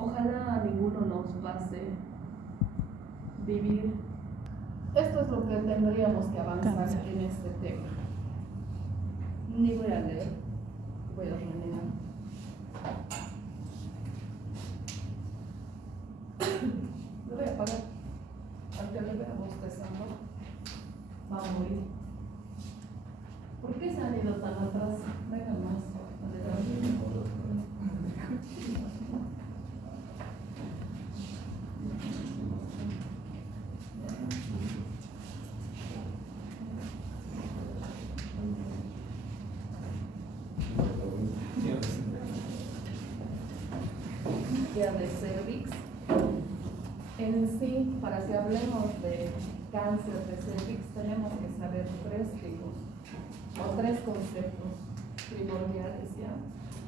Ojalá a ninguno nos pase vivir. Esto es lo que tendríamos que avanzar en este tema. Ni voy a leer, voy a renegar. Lo voy a apagar. Al que le vea bostezando, va a morir. ¿Por qué se han ido tan atrás? Vengan más adelante. De cervix. En sí, para que hablemos de cáncer de cervix, tenemos que saber tres tipos o tres conceptos primordiales. ¿Ya?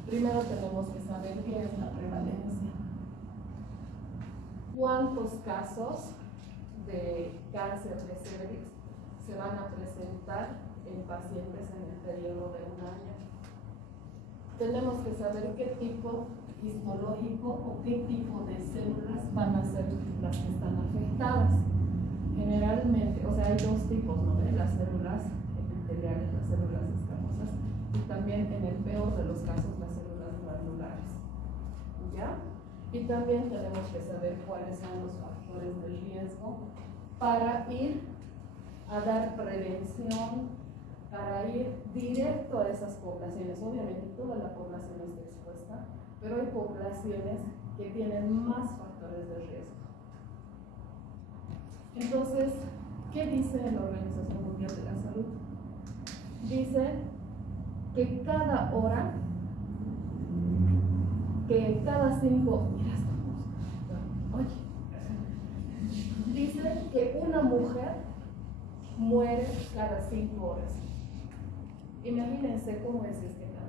Primero tenemos que saber qué es la prevalencia. ¿Cuántos casos de cáncer de cervix se van a presentar en pacientes en el periodo de un año? Tenemos que saber qué tipo histológico o qué tipo de células van a ser las que están afectadas. Generalmente, o sea, hay dos tipos, ¿no? Las células epiteliales, las células escamosas, y también en el peor de los casos las células glandulares. ¿Ya? Y también tenemos que saber cuáles son los factores de riesgo para ir a dar prevención, para ir directo a esas poblaciones. Obviamente toda la población está expuesta, pero hay poblaciones que tienen más factores de riesgo. Entonces, ¿qué dice la Organización Mundial de la Salud? Dice que cada hora, que cada 5, dice que una mujer muere cada 5 horas. Imagínense cómo es este cáncer.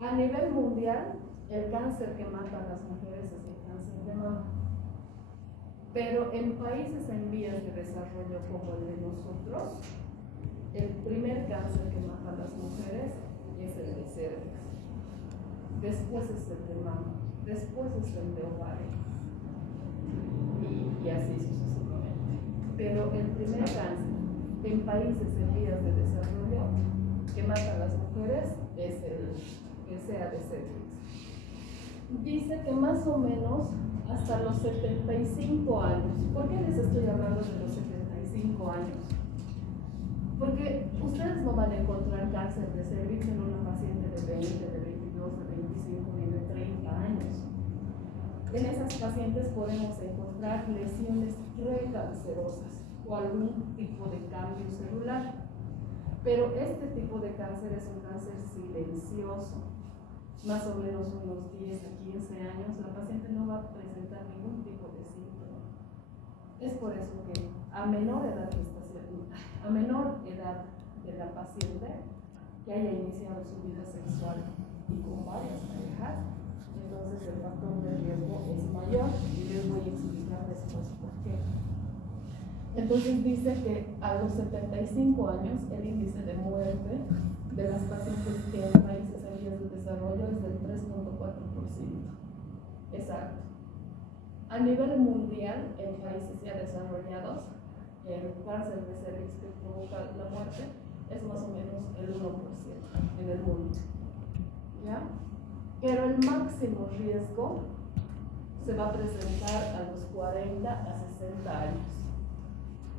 A nivel mundial, el cáncer que mata a las mujeres es el cáncer de mama. Pero en países en vías de desarrollo como el de nosotros, el primer cáncer que mata a las mujeres es el de cervix. Después es el de mama. Después es el de ovario. Y así sucesivamente. Pero el primer cáncer en países en vías de desarrollo que mata a las mujeres es el sea de cervix. Dice que más o menos hasta los 75 años. ¿Por qué les estoy hablando de los 75 años? Porque ustedes no van a encontrar cáncer de cervix en una paciente de 20, de 22, de 25 ni de 30 años. En esas pacientes podemos encontrar lesiones precancerosas o algún tipo de cambio celular. Pero este tipo de cáncer es un cáncer silencioso. Más o menos unos 10 a 15 años, la paciente no va a presentar ningún tipo de síntoma. Es por eso que a menor edad de la paciente que haya iniciado su vida sexual y con varias parejas, entonces el factor de riesgo es mayor y les voy a explicar después por qué. Entonces dice que a los 75 años el índice de muerte de las pacientes que en países en vías de desarrollo es del 3.4%. Exacto. A nivel mundial, en países ya desarrollados, el cáncer de cervix que provoca la muerte es más o menos el 1% en el mundo. ¿Ya? Pero el máximo riesgo se va a presentar a los 40 a 60 años,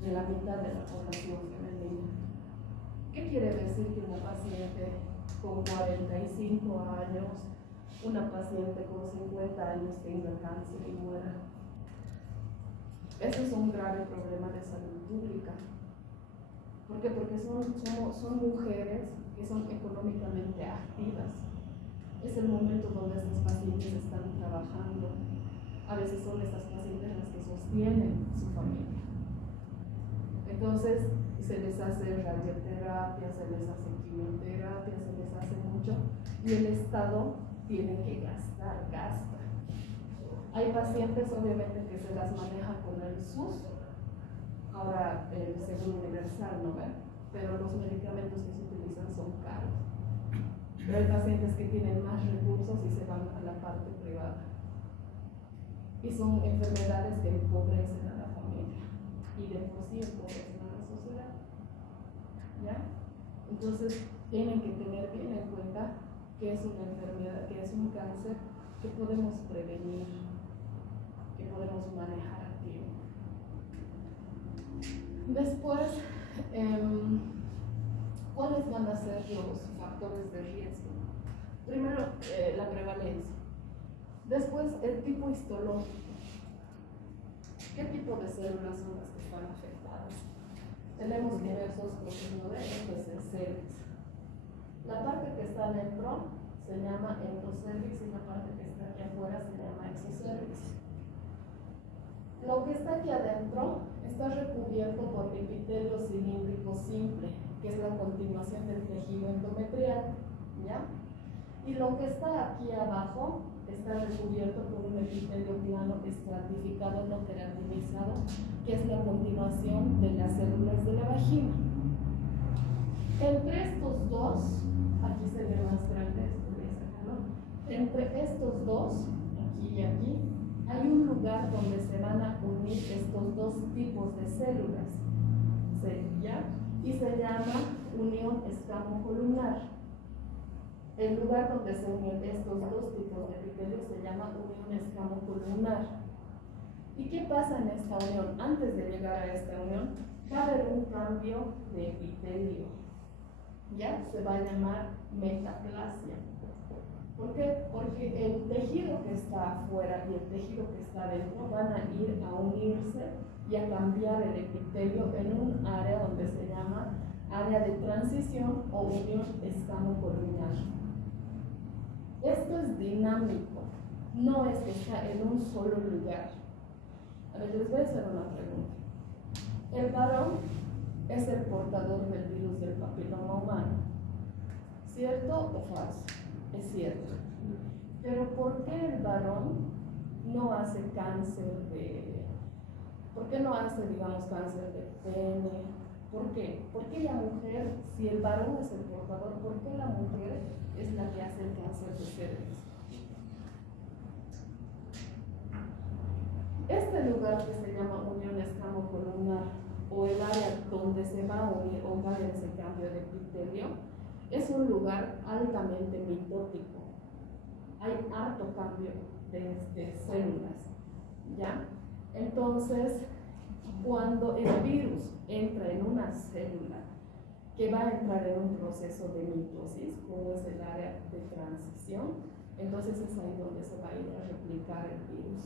de la mitad de la población femenina. ¿Qué quiere decir que una paciente con 45 años, una paciente con 50 años tenga cáncer y muera? Eso es un grave problema de salud pública. ¿Por qué? Porque son mujeres que son económicamente activas. Es el momento donde estas pacientes están trabajando. A veces son estas pacientes las que sostienen su familia. Entonces, se les hace radioterapia, se les hace quimioterapia, se les hace mucho, y el Estado tiene que gasta. Hay pacientes, obviamente, que se las maneja con el SUS, ahora el Seguro Universal, ¿no ven? Pero los medicamentos que se utilizan son caros. Pero hay pacientes que tienen más recursos y se van a la parte privada. Y son enfermedades que empobrecen a la familia y de por sí empobrecen a la sociedad. ¿Ya? Entonces tienen que tener bien en cuenta que es una enfermedad, que es un cáncer que podemos prevenir, que podemos manejar a tiempo. Después, ¿cuáles van a ser los factores de riesgo? Primero, la prevalencia. Después, el tipo histológico. ¿Qué tipo de células son las que están afectadas? Tenemos diversos procesos de ellos, el cervix. La parte que está dentro se llama endocervix y la parte que está aquí afuera se llama exocervix. Lo que está aquí adentro está recubierto por epitelio cilíndrico simple, que es la continuación del tejido endometrial, ¿ya? Y lo que está aquí abajo está recubierto por un epitelio plano estratificado no queratinizado, que es la continuación de las células de la vagina. Entre estos dos, aquí se ve más grande, voy a sacarlo. Entre estos dos, aquí y aquí, hay un lugar donde se van a unir estos dos tipos de células, ¿ya? Y se llama unión escamocolumnar. El lugar donde se unen estos dos tipos de epitelio se llama unión escamocolumnar. ¿Y qué pasa en esta unión? Antes de llegar a esta unión, va a haber un cambio de epitelio. ¿Ya? Se va a llamar metaplasia. ¿Por qué? Porque el tejido que está afuera y el tejido que está dentro van a ir a unirse y a cambiar el epitelio en un área donde se llama área de transición o unión escamocolumnar. Esto es dinámico, no es que está en un solo lugar. A ver, les voy a hacer una pregunta. El varón es el portador del virus del papiloma humano. ¿Cierto o falso? Es cierto. Pero ¿por qué el varón no hace cáncer de... ¿Por qué no hace, digamos, cáncer de pene? ¿Por qué? ¿Por qué la mujer, si el varón es el portador, por qué la mujer es la que hace el cáncer de cervix? Este lugar que se llama unión escamocolumnar o el área donde se va a unir o va a haber ese cambio de epitelio es un lugar altamente mitótico. Hay harto cambio de células, ¿ya? Entonces, cuando el virus entra en una célula que va a entrar en un proceso de mitosis, como es el área de transición, entonces es ahí donde se va a ir a replicar el virus.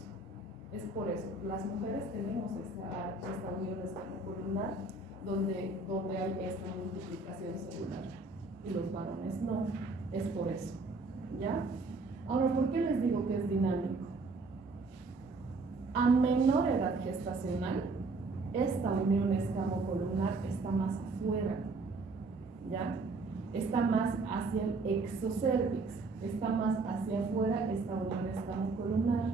Es por eso, las mujeres tenemos esta unión escamocolumnar donde hay esta multiplicación celular y los varones no, es por eso, ¿ya? Ahora, ¿por qué les digo que es dinámico? A menor edad gestacional, esta unión escamocolumnar está más afuera, ¿ya? Está más hacia el exocervix, está más hacia afuera esta unión escamocolumnar.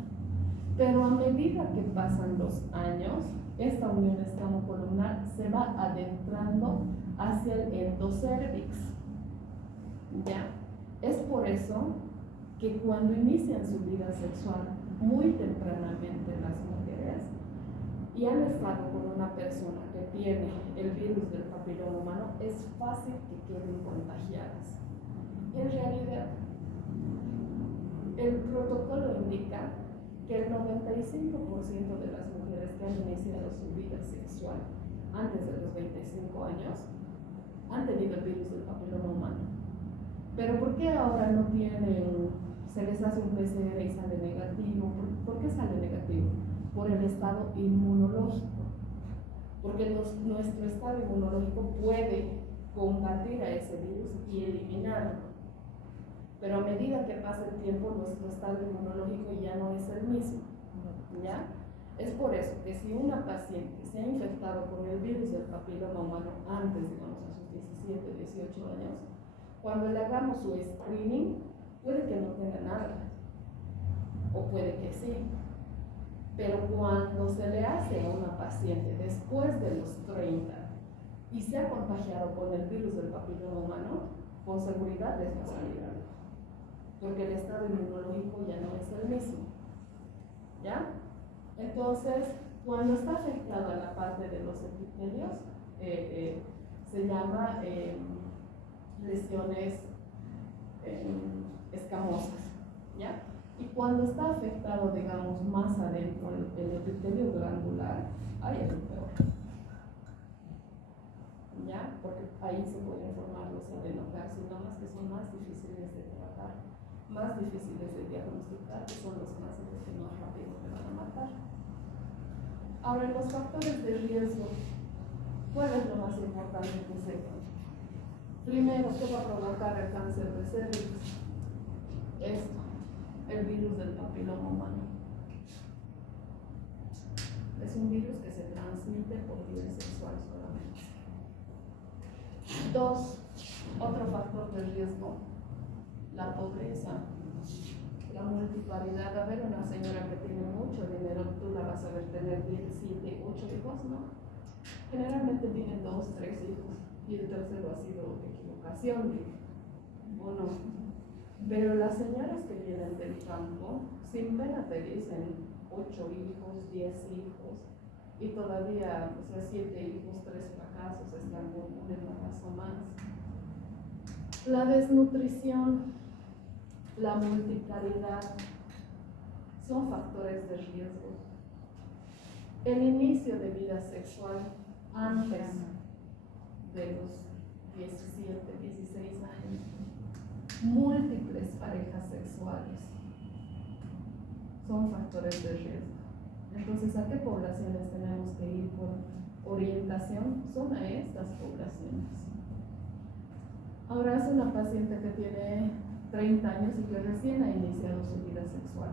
Pero a medida que pasan los años, esta unión escamocolumnar se va adentrando hacia el endocervix, ¿ya? Es por eso que cuando inician su vida sexual muy tempranamente las mujeres y han estado con una persona que tiene el virus del papiloma humano, es fácil que queden contagiadas. En realidad, el protocolo indica que el 95% de las mujeres que han iniciado su vida sexual antes de los 25 años han tenido el virus del papiloma humano. Pero ¿por qué ahora no tienen, se les hace un PCR y sale negativo? ¿Por qué sale negativo? Por el estado inmunológico. Porque nuestro estado inmunológico puede combatir a ese virus y eliminarlo. Pero a medida que pasa el tiempo, nuestro estado inmunológico ya no es el mismo, ¿ya? Es por eso que si una paciente se ha infectado con el virus del papiloma humano antes, digamos, a sus 17, 18 años, cuando le hagamos su screening, puede que no tenga nada, o puede que sí. Pero cuando se le hace a una paciente después de los 30 y se ha contagiado con el virus del papiloma humano, con seguridad les va a salir algo. porque el estado inmunológico ya no es el mismo. ¿Ya? Entonces, cuando está afectada la parte de los epitelios, se llama lesiones escamosas, ¿ya? Y cuando está afectado, digamos, más adentro el epitelio glandular, ahí es lo peor, ¿ya? Porque ahí se pueden formar los adenocarcinomas que son más difíciles de tratar, más difíciles de diagnosticar, que son los cánceres que más rápido te van a matar. Ahora, los factores de riesgo, ¿cuál es lo más importante que sepan? Primero, ¿qué va a provocar el cáncer de cervix? Esto, el virus del papiloma humano. Es un virus que se transmite por vía sexual solamente. 2, otro factor de riesgo, la pobreza, la multiparidad. A ver, una señora que tiene mucho dinero, tú la vas a ver tener 10, 7, 8 hijos, ¿no? Generalmente tienen 2, 3 hijos y el tercero ha sido equivocación, ¿o no? Pero las señoras que vienen del campo, sin pena te dicen 8 hijos, 10 hijos, y todavía, o sea, 7 hijos, 3 fracasos, están con un embarazo más. La desnutrición, la multiparidad, son factores de riesgo. El inicio de vida sexual antes de los 17, 16 años. Múltiples parejas sexuales son factores de riesgo. Entonces, ¿a qué poblaciones tenemos que ir por orientación? Son a estas poblaciones. Ahora es una paciente que tiene 30 años y que recién ha iniciado su vida sexual.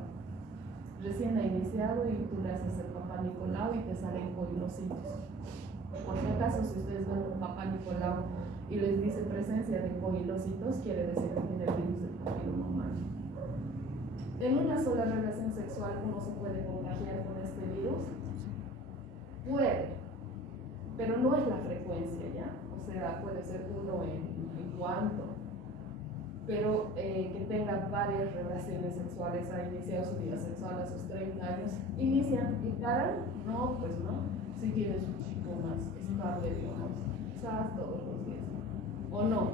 Recién ha iniciado y tú le haces el papá Nicolau y te salen coilocitos. Por si acaso, si ustedes ven un papá Nicolau y les dice presencia de coilocitos, quiere decir que tiene el virus del papiloma humano. En una sola relación sexual uno se puede contagiar con este virus. Puede, pero no es la frecuencia, ¿ya? O sea, puede ser uno en cuanto, pero que tenga varias relaciones sexuales, ha iniciado su vida sexual a sus 30 años, inician y paran, no, pues no, si tienes un chico más estable, digamos, quizás todos los días, o no,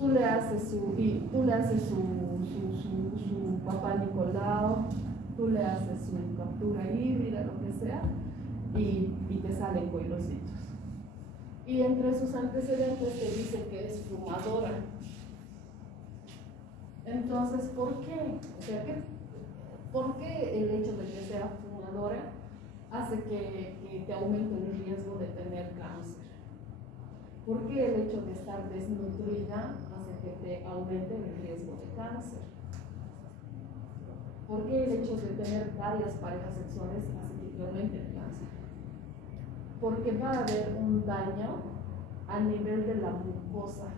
tú le haces su papá Nicolau, tú le haces su captura híbrida, lo que sea, y te salen coilocitos. Y entre sus antecedentes te dice que es fumadora. Entonces, ¿por qué? O sea, ¿por qué el hecho de que sea fumadora hace que te aumente el riesgo de tener cáncer? ¿Por qué el hecho de estar desnutrida hace que te aumente el riesgo de cáncer? ¿Por qué el hecho de tener varias parejas sexuales hace que te aumente el cáncer? Porque va a haber un daño a nivel de la mucosa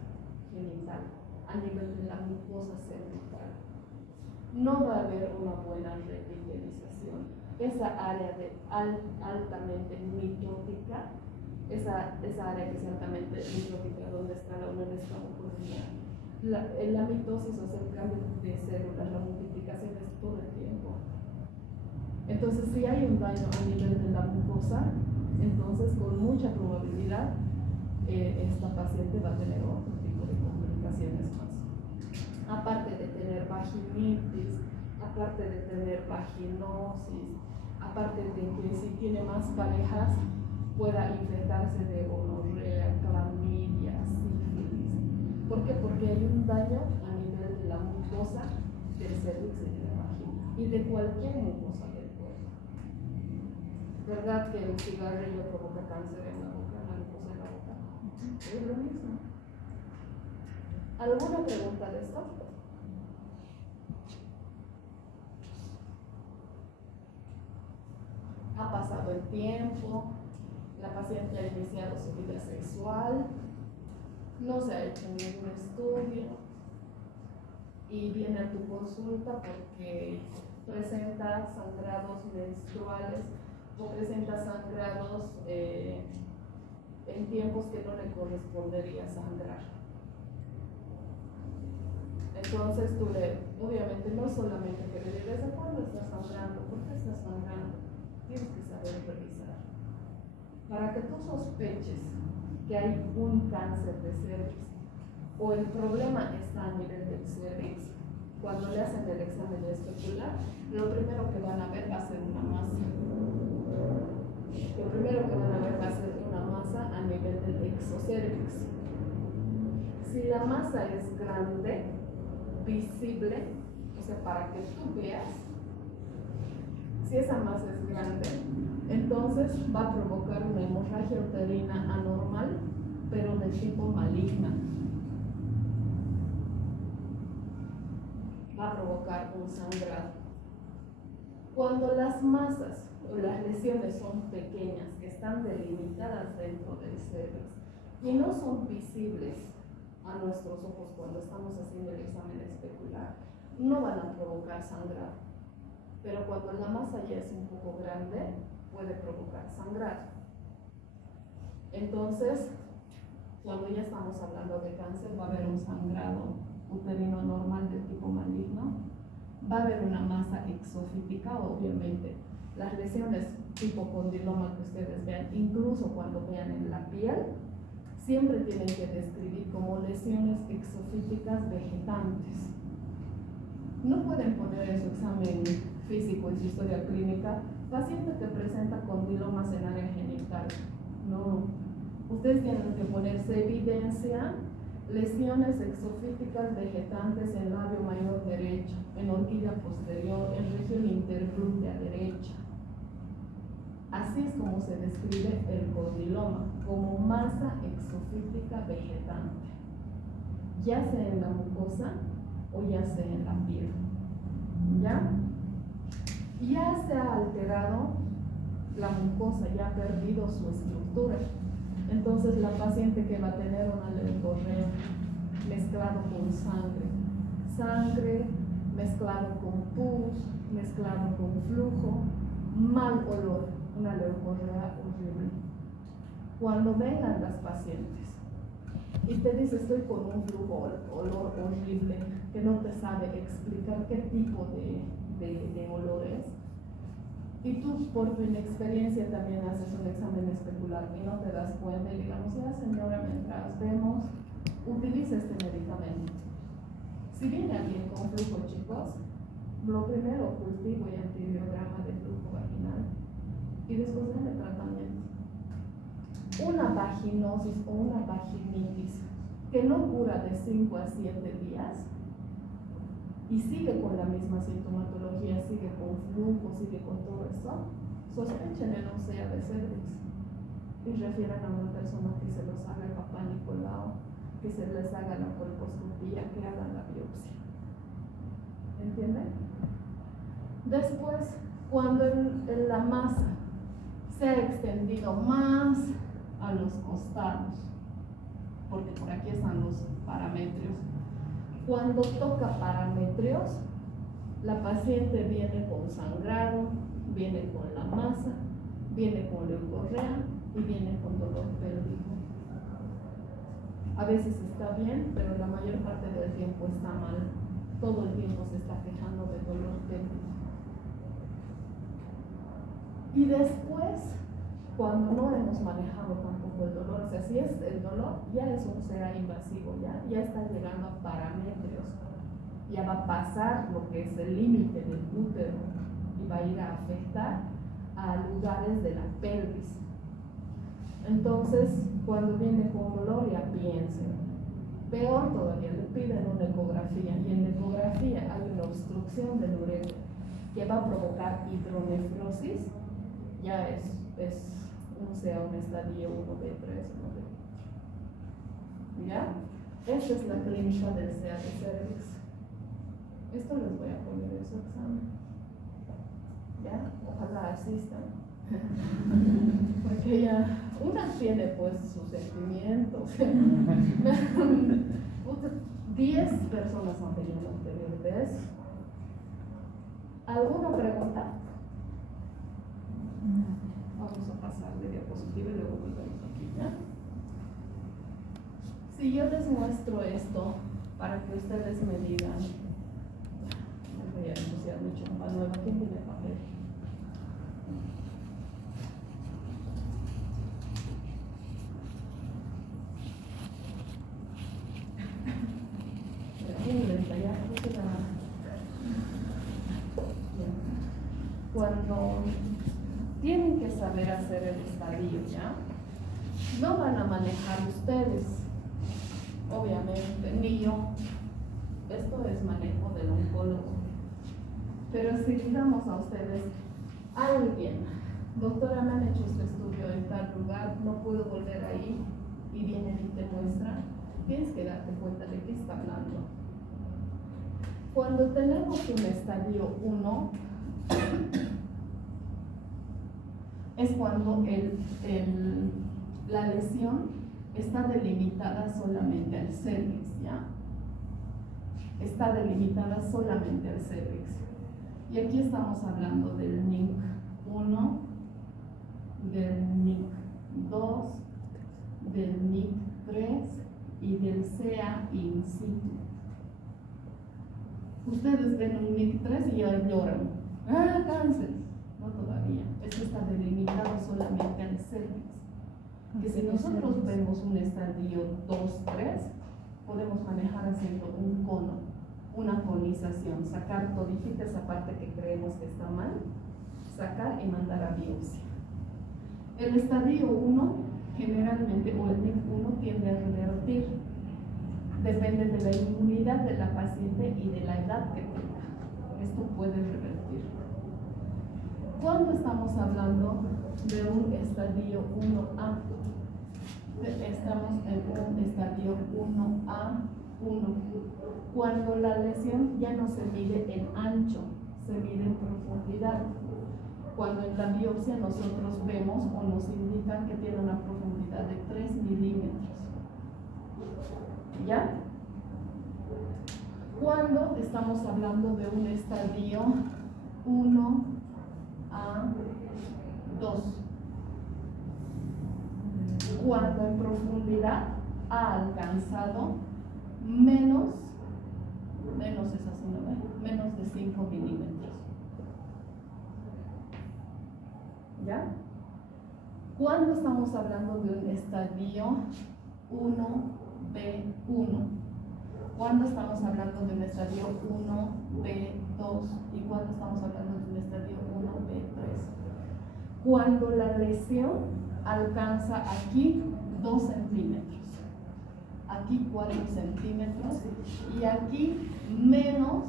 genital, a nivel de la mucosa cervical. No va a haber una buena revitalización. Esa área altamente mitrótica, esa área que es altamente mitrótica, donde está la unión escamocordial, la mitosis, o sea, el cambio de células, la multiplicación es todo el tiempo. Entonces, si hay un daño a nivel de la mucosa, entonces con mucha probabilidad esta paciente va a tener otro tipo de complicaciones más. Aparte de tener vaginitis, aparte de tener vaginosis, aparte de que si tiene más parejas pueda infectarse de gonorrea, clamidia, sífilis. ¿Por qué? Porque hay un daño a nivel de la mucosa del cervix y de la vagina y de cualquier mucosa del cuerpo. ¿Verdad que el cigarrillo provoca cáncer en la boca, la mucosa de la boca? Es lo mismo. ¿Alguna pregunta de esto? Ha pasado el tiempo, la paciente ha iniciado su vida sexual, no se ha hecho ningún estudio y viene a tu consulta porque presenta sangrados menstruales o presenta sangrados en tiempos que no le correspondería sangrar. Entonces tú obviamente no solamente que le digas de cuándo estás sangrando, por qué estás sangrando, tienes que saber revisar. Para que tú sospeches que hay un cáncer de cervix o el problema está a nivel del cervix, cuando le hacen el examen especular, lo primero que van a ver va a ser una masa. Lo primero que van a ver va a ser una masa a nivel del exocervix. Si la masa es grande, visible, o sea, para que tú veas, si esa masa es grande, entonces va a provocar una hemorragia uterina anormal, pero de tipo maligna. Va a provocar un sangrado. Cuando las masas o las lesiones son pequeñas, que están delimitadas dentro del cervix y no son visibles a nuestros ojos cuando estamos haciendo el examen especular, no van a provocar sangrado. Pero cuando la masa ya es un poco grande, puede provocar sangrado. Entonces, cuando ya estamos hablando de cáncer, va a haber un sangrado uterino normal de tipo maligno, va a haber una masa exofítica, obviamente. Las lesiones tipo condiloma que ustedes vean, incluso cuando vean en la piel, siempre tienen que describir como lesiones exofíticas vegetantes. No pueden poner en su examen físico, en su historia clínica, paciente que presenta condilomas en área genital. No. Ustedes tienen que ponerse evidencia lesiones exofíticas vegetantes en labio mayor derecho, en horquilla posterior, en región interglútea derecha. Así es como se describe el condiloma, como masa exofítica vegetante, ya sea en la mucosa o ya sea en la piel. Ya se ha alterado la mucosa, ya ha perdido su estructura. Entonces la paciente que va a tener una leucorrea mezclado con sangre mezclado con pus, mezclado con flujo, mal olor, una leucorrea horrible. Cuando vengan las pacientes y te dice estoy con un flujo, olor horrible, que no te sabe explicar qué tipo de olor es, y tú por tu inexperiencia también haces un examen especular y no te das cuenta y digamos, ya señora, mientras vemos, utiliza este medicamento. Si viene alguien con flujo, chicos, lo primero, cultivo y antibiograma de flujo vaginal y después del tratamiento. Una vaginosis o una vaginitis que no cura de 5 a 7 días y sigue con la misma sintomatología, sigue con flujo, sigue con todo eso, sospechen en OSEA de cervix y refieran a una persona que se los haga el papá Nicolau, que se les haga la colposcopía, que hagan la biopsia. ¿Entienden? Después, cuando la masa se ha extendido más a los costados, porque por aquí están los parametrios, cuando toca parametrios, la paciente viene con sangrado, viene con la masa, viene con leucorrea y viene con dolor pélvico. A veces está bien, pero la mayor parte del tiempo está mal. Todo el tiempo se está quejando de dolor pélvico. Y después, cuando no hemos manejado tampoco el dolor, o sea, si es el dolor, ya es un CA invasivo, ya está llegando a parámetros, ya va a pasar lo que es el límite del útero y va a ir a afectar a lugares de la pelvis. Entonces, cuando viene con dolor, ya piensen. Peor todavía, le piden una ecografía y en la ecografía hay una obstrucción del uretra que va a provocar hidronefrosis, ya es un CA, un estadio 1B3, 1B4. ¿Ya? Esta es la clínica del CA de cervix. Esto les voy a poner en su examen. ¿Ya? Ojalá asistan. Porque ya una tiene pues sus sentimientos. 10 personas han venido la anterior vez. ¿Alguna pregunta? Vamos a pasar de diapositiva y luego volvemos aquí, ¿ya? Si yo les muestro esto para que ustedes me digan. Voy a ensuciar mi chompa nueva. ¿Quién tiene papel? Muy lenta, ya, no queda nada. Cuando tienen que saber hacer el estadio, ¿ya? No van a manejar ustedes, obviamente, ni yo. Esto es manejo del oncólogo. Pero si digamos a ustedes, alguien, doctora, me han hecho este estudio en tal lugar, no puedo volver ahí, y vienen y te muestran, tienes que darte cuenta de qué está hablando. Cuando tenemos un estadio 1, es cuando la lesión está delimitada solamente al cervix, ¿ya? Está delimitada solamente al cervix. Y aquí estamos hablando del NIC 1, del NIC 2, del NIC 3 y del CA in situ. Ustedes ven un NIC 3 y ya lloran. ¡Ah, cáncer! No todavía. Esto está delimitado solamente al cervix. Que si nosotros vemos un estadio 2, 3, podemos manejar haciendo un cono, una conización, sacar todita esa parte que creemos que está mal, sacar y mandar a biopsia. El estadio 1 generalmente, o el NIC 1, tiende a revertir. Depende de la inmunidad de la paciente y de la edad que tenga. Esto puede revertir. Cuando estamos hablando de un estadio 1A, estamos en un estadio 1A1, cuando la lesión ya no se mide en ancho, se mide en profundidad. Cuando en la biopsia nosotros vemos o nos indican que tiene una profundidad de 3 milímetros. ¿Ya? Cuando estamos hablando de un estadio 1A2, cuando en profundidad ha alcanzado menos de 5 milímetros. ¿Ya? Cuando estamos hablando de un estadio 1B1, cuando estamos hablando de un estadio 1B2 y cuando estamos hablando de un estadio 1B3, cuando la lesión alcanza aquí 2 centímetros, aquí 4 centímetros y aquí menos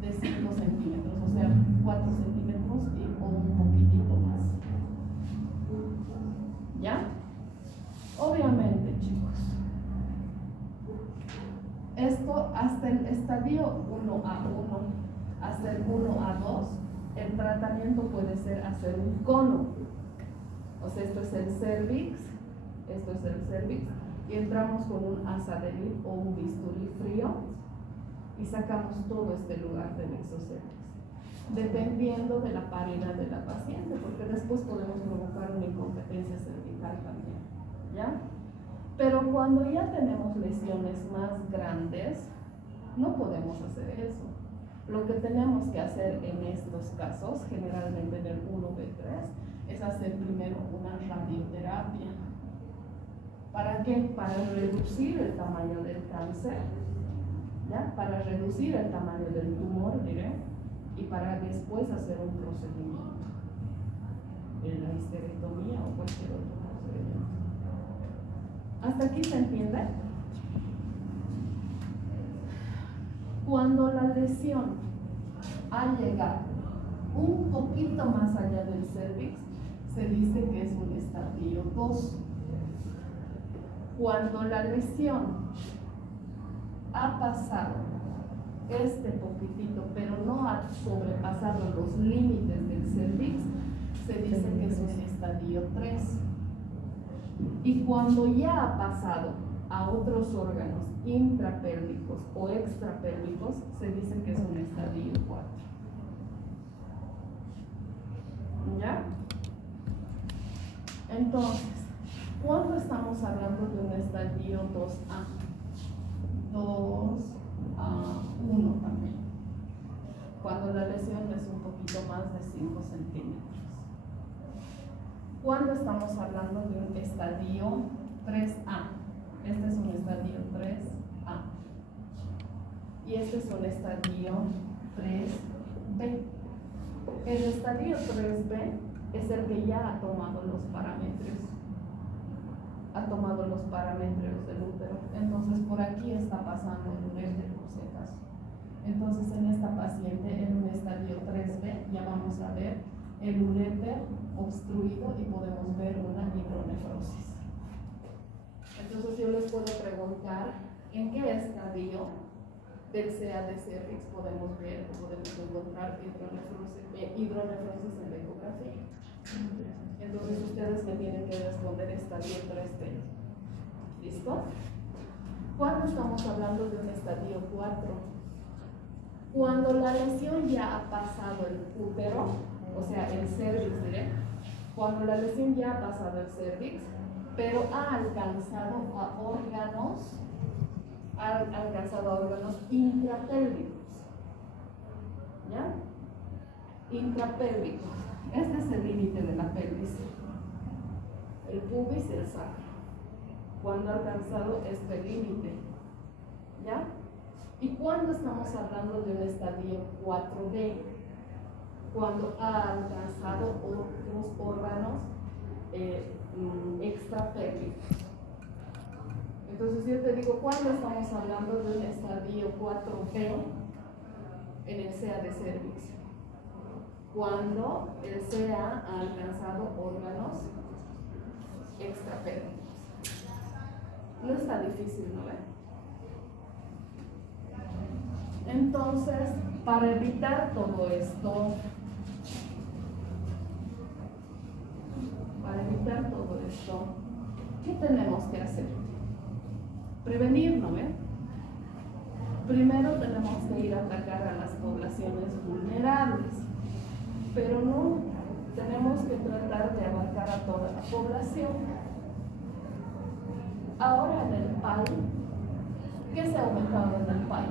de 5 centímetros, o sea, 4 centímetros o un poquitito más. ¿Ya? Obviamente, chicos, esto hasta el estadio 1A1, hasta el 1A2, el tratamiento puede ser hacer un cono. O sea, esto es el cervix, y entramos con un azadelil o un bisturí frío y sacamos todo este lugar del exocervix, dependiendo de la paridad de la paciente, porque después podemos provocar una incompetencia cervical también, ¿ya? Pero cuando ya tenemos lesiones más grandes, no podemos hacer eso. Lo que tenemos que hacer en estos casos, generalmente en el 1B3, es hacer primero una radioterapia. ¿Para qué? Para reducir el tamaño del cáncer, ¿ya? Para reducir el tamaño del tumor, diré, y para después hacer un procedimiento, la histerectomía o cualquier otro procedimiento. ¿Hasta aquí se entiende? Cuando la lesión ha llegado un poquito más allá del cervix, se dice que es un estadio 2. Cuando la lesión ha pasado este poquitito, pero no ha sobrepasado los límites del cervix, se dice que es un estadio 3. Y cuando ya ha pasado a otros órganos intrapélvicos o extrapélvicos, se dice que es un estadio 4. ¿Ya? Entonces, ¿cuándo estamos hablando de un estadio 2A? 2 1 también, cuando la lesión es un poquito más de 5 centímetros. Cuando estamos hablando de un estadio 3A, este es un estadio 3A y este es un estadio 3B. El estadio 3B es el que ya ha tomado los parámetros del útero. Entonces por aquí está pasando el uréter, por si acaso. Entonces en esta paciente, en un estadio 3B, ya vamos a ver el uréter obstruido y podemos ver una hidronefrosis. Entonces yo les puedo preguntar en qué estadio del CA de cervix podemos ver o podemos encontrar hidronefrosis en la ecografía. Entonces ustedes me tienen que responder estadio 3B. ¿Listo? ¿Cuándo estamos hablando de un estadio 4? Cuando la lesión ya ha pasado el útero, o sea, el cervix, diré. Cuando la lesión ya ha pasado el cervix, pero ha alcanzado a órganos intrapélvicos. ¿Ya? Intrapélvicos. Este es el límite de la pelvis. El pubis y el sacro. Cuando ha alcanzado este límite. ¿Ya? ¿Y cuándo estamos hablando de un estadio 4B? Cuando ha alcanzado otros órganos extrapélvicos. Entonces yo te digo, ¿cuándo estamos hablando de un estadio 4B en el CA de cervix? Cuando el CA ha alcanzado órganos extrapélvicos. No está difícil, ¿no ven? Entonces, para evitar todo esto, ¿qué tenemos que hacer? Prevenir, ¿no ven? Primero tenemos que ir a atacar a las poblaciones vulnerables, pero no tenemos que tratar de abarcar a toda la población. Ahora en el PAI, ¿qué se ha aumentado en el PAI?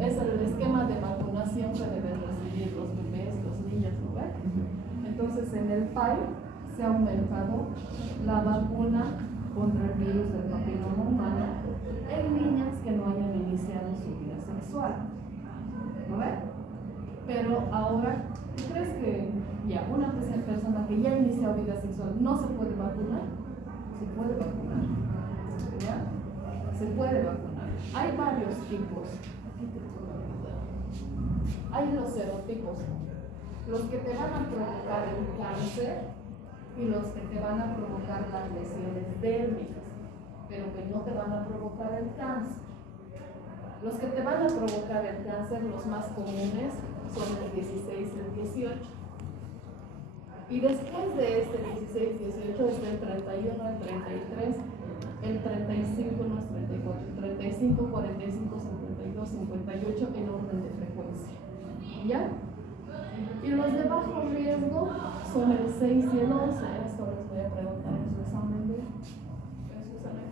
Es el esquema de vacunación que deben recibir los bebés, los niños, ¿no ven? Entonces en el PAI se ha aumentado la vacuna contra el virus del papiloma humano en niñas que no hayan iniciado su vida sexual, ¿no ven? Pero ahora, ¿tú crees que ya una persona que ya ha iniciado vida sexual no se puede vacunar? Se puede vacunar, ¿ya? Se puede vacunar. Hay varios tipos. Hay los serotipos, los que te van a provocar el cáncer y los que te van a provocar las lesiones dérmicas, pero que no te van a provocar el cáncer. Los que te van a provocar el cáncer, los más comunes, son el 16 y el 18. Y después de este 16, 18 está el 31, el 33, el 35, no es 34, el 35, 45, 52, 58 en orden de frecuencia. ¿Ya? Y los de bajo riesgo son el 6 y el 11. Esto les voy a preguntar en su examen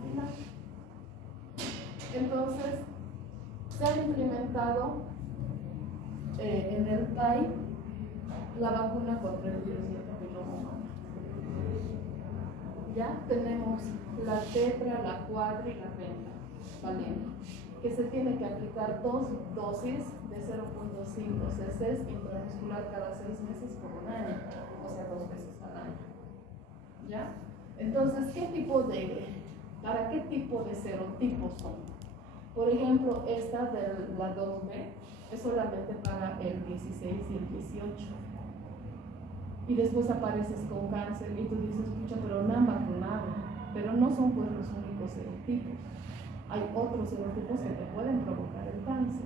final. Entonces, se ha implementado en el PAI la vacuna contra el virus del papiloma humano. Ya tenemos la tetra, la cuadri y la pentavalente, que se tiene que aplicar 2 dosis de 0.5 cc intramuscular cada 6 meses por un año, o sea, 2 veces al año. ¿Ya? Entonces, ¿para qué tipo de serotipos son? Por ejemplo, esta de la 2B es solamente para el 16 y el 18. Y después apareces con cáncer y tú dices, pucha, pero me han vacunado. Pero no son pues los únicos serotipos. Hay otros serotipos que te pueden provocar el cáncer.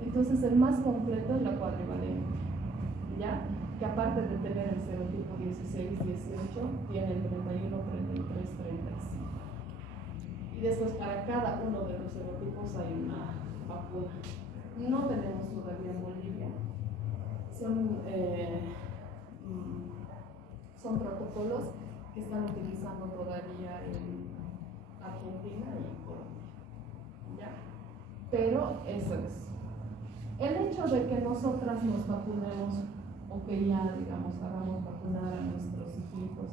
Entonces el más completo es la cuadrivalente, ¿ya? Que aparte de tener el serotipo 16, 18, tiene el 31, 33, 35. Y después para cada uno de los serotipos hay una vacuna. No tenemos todavía en Bolivia. Son protocolos que están utilizando todavía en Argentina y Colombia. ¿Ya? Pero eso es. El hecho de que nosotras nos vacunemos o que ya, digamos, hagamos vacunar a nuestros hijitos,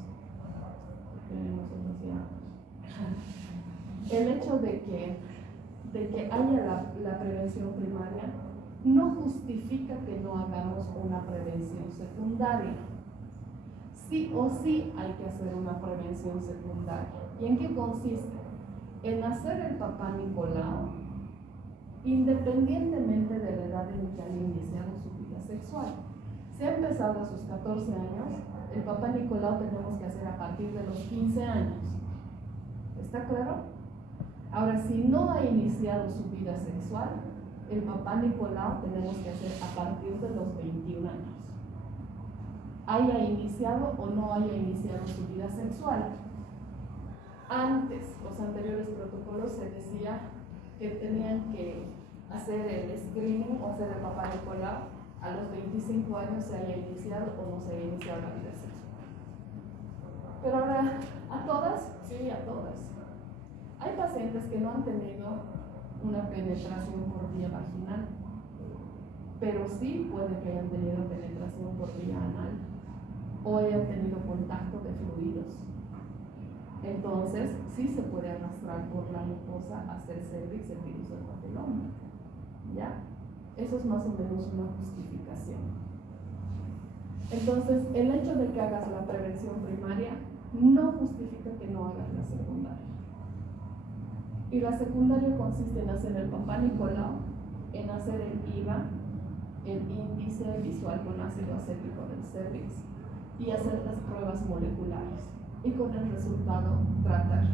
porque nosotros ya, el hecho de que haya la prevención primaria no justifica que no hagamos una prevención secundaria. Sí o sí hay que hacer una prevención secundaria. ¿Y en qué consiste? En hacer el papá Nicolau independientemente de la edad en que han iniciado su vida sexual. Si ha empezado a sus 14 años, el papá Nicolau tenemos que hacer a partir de los 15 años. ¿Está claro? Ahora, si no ha iniciado su vida sexual, el papá Nicolau tenemos que hacer a partir de los 21 años. Haya iniciado o no haya iniciado su vida sexual. Antes, los anteriores protocolos se decía que tenían que hacer el screening o hacer el papá Nicolau a los 25 años se haya iniciado o no se haya iniciado la vida sexual. Pero ahora, ¿a todas? Sí, a todas. Hay pacientes que no han tenido una penetración por vía vaginal, pero sí puede que hayan tenido penetración por vía anal o hayan tenido contacto de fluidos. Entonces, sí se puede arrastrar por la mucosa hacia el cervix el virus del papiloma. ¿Ya? Eso es más o menos una justificación. Entonces, el hecho de que hagas la prevención primaria no justifica que no hagas la secundaria. Y la secundaria consiste en hacer el papá Nicolau, en hacer el IVA, el índice visual con ácido acético del cervix, y hacer las pruebas moleculares. Y con el resultado tratar.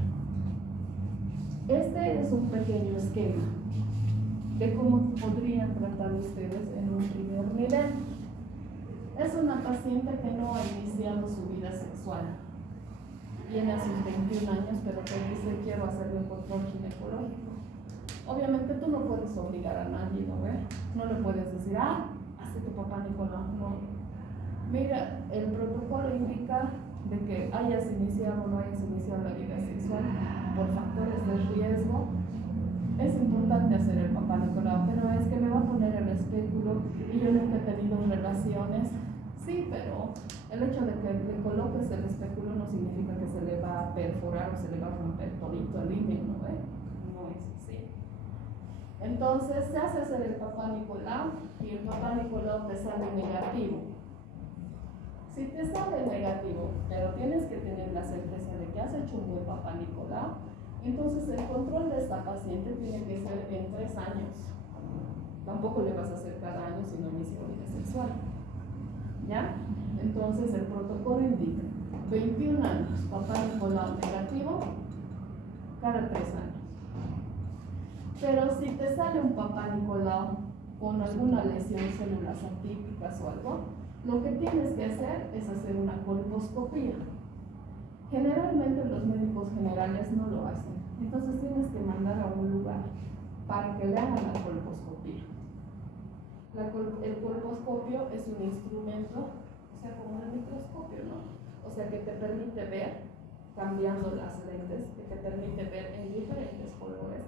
Este es un pequeño esquema de cómo podrían tratar ustedes en un primer nivel. Es una paciente que no ha iniciado su vida sexual. Tiene a sus 21 años, pero te dice quiero hacerle un control ginecológico. Obviamente tú no puedes obligar a nadie, ¿no ve? No le puedes decir, hazte tu papá Nicolau. No. Mira, el protocolo indica de que hayas iniciado o no hayas iniciado la vida sexual por factores de riesgo. Es importante hacer el papá Nicolau, pero es que me va a poner el espéculo y yo nunca he tenido relaciones. Sí, pero el hecho de que le coloques el espéculo no significa que se le va a perforar o se le va a romper todito el límite, ¿no ve? No es así. Entonces se hace hacer el papá Nicolau y el papá Nicolau te sale negativo. Si te sale negativo, pero tienes que tener la certeza de que has hecho un buen papá Nicolau, entonces el control de esta paciente tiene que ser en 3 años. Tampoco le vas a hacer cada año si no inicia vida sexual. ¿Ya? Entonces el protocolo indica 21 años, papá Nicolau negativo, cada 3 años. Pero si te sale un papá Nicolau con alguna lesión, células atípicas o algo, lo que tienes que hacer es hacer una colposcopía. Generalmente los médicos generales no lo hacen, entonces tienes que mandar a un lugar para que le hagan la colposcopía. El colposcopio es un instrumento, o sea, como el microscopio, ¿no? O sea, que te permite ver, cambiando las lentes, que te permite ver en diferentes colores,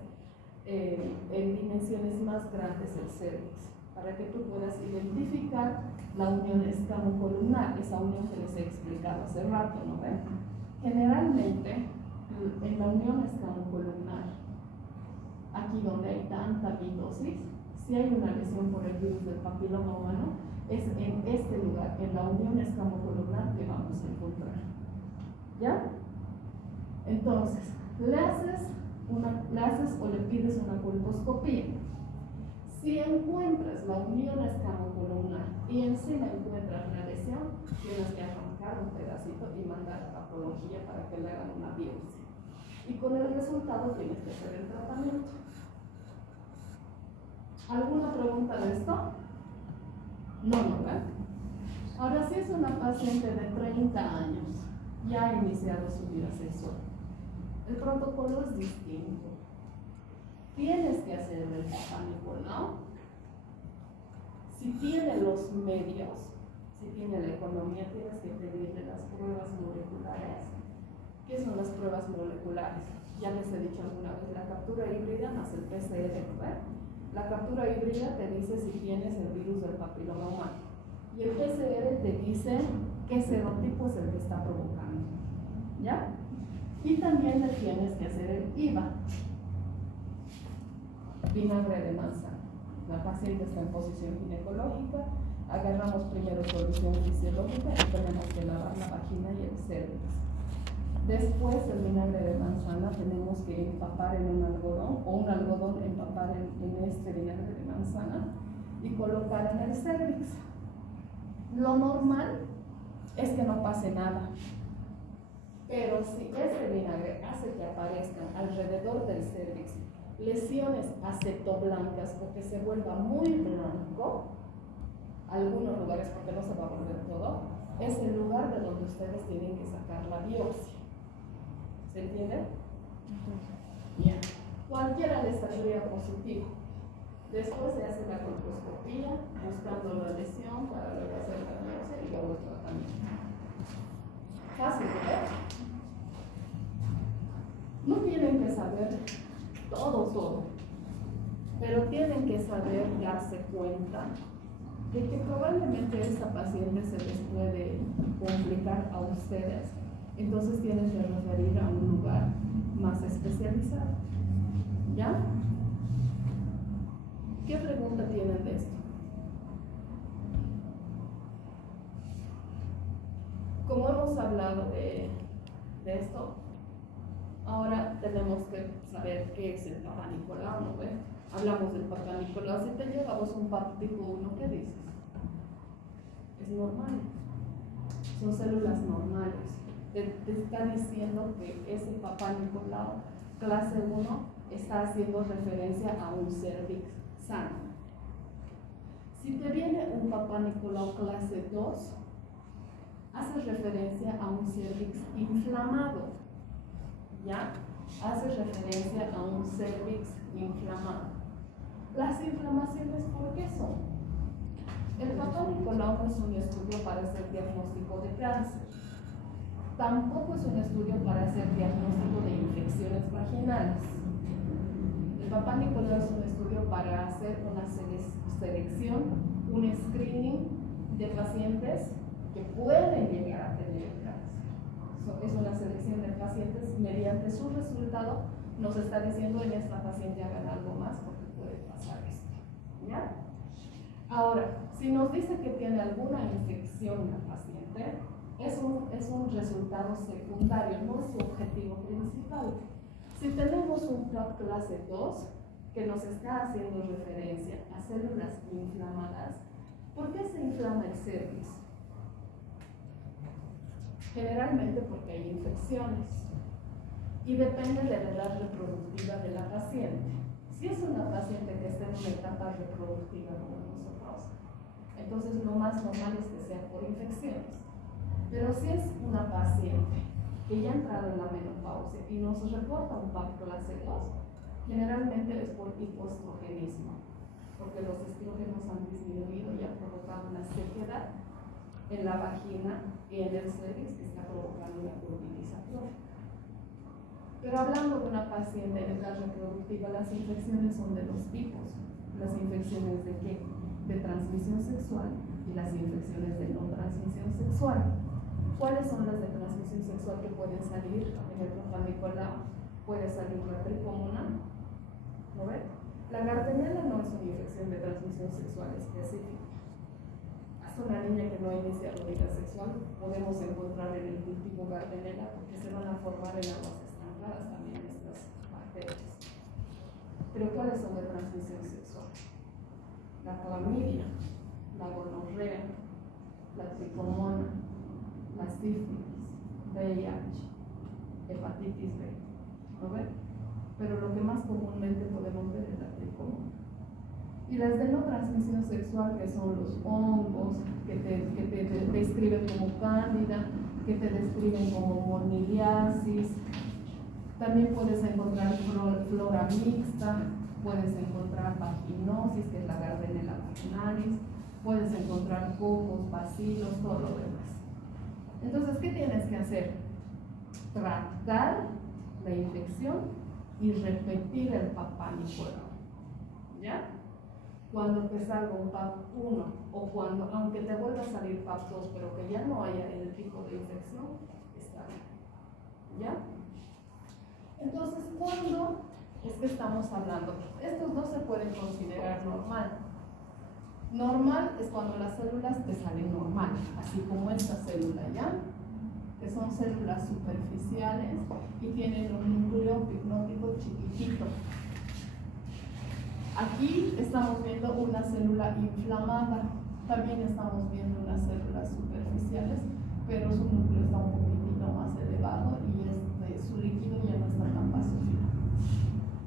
en dimensiones más grandes el cervix, para que tú puedas identificar la unión escamocolumnar, esa unión que les he explicado hace rato, ¿no ven? Generalmente, en la unión escamocolumnar, aquí donde hay tanta mitosis, si hay una lesión por el virus del papiloma humano, es en este lugar, en la unión escamocolumnar, que vamos a encontrar. ¿Ya? Entonces, le haces o le pides una colposcopía. Si encuentras la unión escamocolumnar y encima encuentras la lesión, tienes que arrancar un pedacito y mandar a patología para que le hagan una biopsia. Y con el resultado tienes que hacer el tratamiento. ¿Alguna pregunta de esto? No, ¿verdad? Ahora, si es una paciente de 30 años, ya ha iniciado su vida sexual, el protocolo es distinto. Tienes que hacer el papá Nicolau. Si tiene los medios, si tiene la economía, tienes que pedirle las pruebas moleculares. ¿Qué son las pruebas moleculares? Ya les he dicho alguna vez, la captura híbrida más el PCR, ¿verdad? La captura híbrida te dice si tienes el virus del papiloma humano. Y el PCR te dice qué serotipo es el que está provocando. ¿Ya? Y también le tienes que hacer el IVA. Vinagre de manzana. La paciente está en posición ginecológica. Agarramos primero solución fisiológica y tenemos que lavar la vagina y el cervix. Después el vinagre de manzana tenemos que empapar en un algodón o un algodón empapar en este vinagre de manzana y colocar en el cervix. Lo normal es que no pase nada, pero si este vinagre hace que aparezcan alrededor del cervix lesiones acetoblancas o que se vuelva muy blanco, algunos lugares, porque no se va a volver todo, es el lugar de donde ustedes tienen que sacar la biopsia. ¿Se entiende? Bien. Cualquiera les saldría positivo. Después se hace la colposcopía, buscando la lesión para luego hacer la biopsia y luego el tratamiento. Fácil, ¿verdad? No tienen que saber todo, pero tienen que saber darse cuenta de que probablemente esta paciente se les puede complicar a ustedes, entonces tienen que referir a un lugar más especializado. ¿Ya? ¿Qué pregunta tienen de esto? Como hemos hablado de esto, ahora tenemos que saber qué es el Papá Nicolau, ¿no ves? Hablamos del Papá Nicolau. Si te llevamos un PAP tipo 1, ¿qué dices? Es normal. Son células normales. Te está diciendo que ese Papá Nicolau clase 1 está haciendo referencia a un cervix sano. Si te viene un Papá Nicolau clase 2, hace referencia a un cervix inflamado. ¿Ya? Hace referencia a un cervix inflamado. Las inflamaciones, ¿por qué son? El Papá Nicolau no es un estudio para hacer diagnóstico de cáncer. Tampoco es un estudio para hacer diagnóstico de infecciones vaginales. El Papá Nicolau es un estudio para hacer una selección, un screening de pacientes que pueden llegar a tener cáncer. Es una selección de pacientes mediante su resultado nos está diciendo en esta paciente hagan algo más porque puede pasar esto. ¿Ya? Ahora, si nos dice que tiene alguna infección la paciente, es un resultado secundario, no es su objetivo principal. Si tenemos un PAP clase 2 que nos está haciendo referencia a células inflamadas, ¿por qué se inflama el cervix? Generalmente porque hay infecciones y depende de la edad reproductiva de la paciente. Si es una paciente que está en una etapa reproductiva como nosotros, entonces lo más normal es que sea por infecciones. Pero si es una paciente que ya ha entrado en la menopausia y nos reporta un PAP clase 2, generalmente es por hipoestrogenismo, porque los estrógenos han disminuido y han provocado una sequedad en la vagina y en el cervix que está provocando una curvilitis atrófica. Pero hablando de una paciente en edad reproductiva, las infecciones son de dos tipos. Las infecciones de ¿qué? De transmisión sexual y las infecciones de no transmisión sexual. ¿Cuáles son las de transmisión sexual que pueden salir en el Papá Nicolau? Puede salir la tricómona, ¿no ven? La Gardnerella no es una infección de transmisión sexual específica. Hasta una niña que no ha iniciado vida sexual podemos encontrar en el cultivo Gardnerella porque se van a formar en aguas estancadas también estas bacterias. Pero ¿cuáles son de transmisión sexual? La clamidia, la gonorrea, la tricomona, la sífilis, VIH, hepatitis B, ¿no ven? Pero lo que más comúnmente podemos ver es la tricomona. Y las de no transmisión sexual, que son los hongos, que te describen como cándida, que te describen como morniliasis. También puedes encontrar flora mixta, puedes encontrar vaginosis, que es la Gardnerella vaginalis, puedes encontrar cocos, bacilos, todo lo demás. Entonces, ¿qué tienes que hacer? Tratar la infección y repetir el Papá Nicolau. ¿Ya? cuando te salga un PAP1 o cuando, aunque te vuelva a salir PAP2, pero que ya no haya el tipo de infección, está bien. ¿Ya? Entonces, ¿cuándo es que estamos hablando? Estos no se pueden considerar normal. Normal es cuando las células te salen normal, así como esta célula, ¿ya? Que son células superficiales y tienen un núcleo pipnótico chiquitito. Aquí estamos viendo una célula inflamada, también estamos viendo unas células superficiales, pero su núcleo está un poquitito más elevado y su líquido ya no está tan basófilo.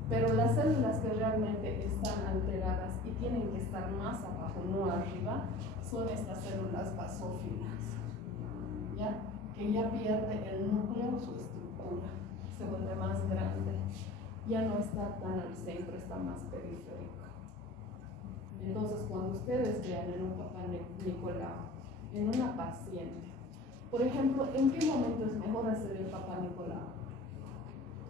Pero las células que realmente están alteradas y tienen que estar más abajo, no arriba, son estas células basófilas, ¿ya? Que ya pierde el núcleo su estructura, se vuelve más grande, ya no está tan al centro, está más periférico. Entonces, cuando ustedes vean en un papá Nicolau, en una paciente, por ejemplo, ¿en qué momento es mejor hacer el papá Nicolau?